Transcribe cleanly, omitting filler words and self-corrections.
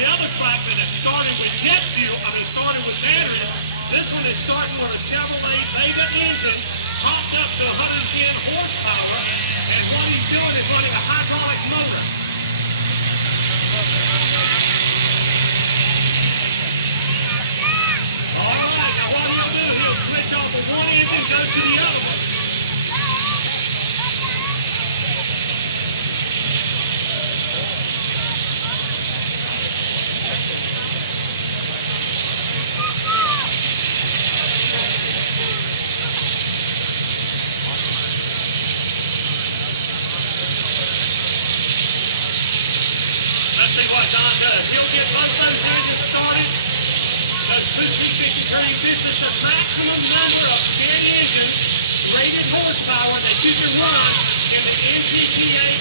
the other tractor that started with jet fuel, started with batteries. This one is starting with a Chevrolet Vega engine, popped up to 110 horsepower, and what he's doing is running a hydraulic motor. All right, now what he'll do, he'll switch off of one engine, go to the other one. This is the maximum number of steady engines, rated horsepower that you can run in the NTPA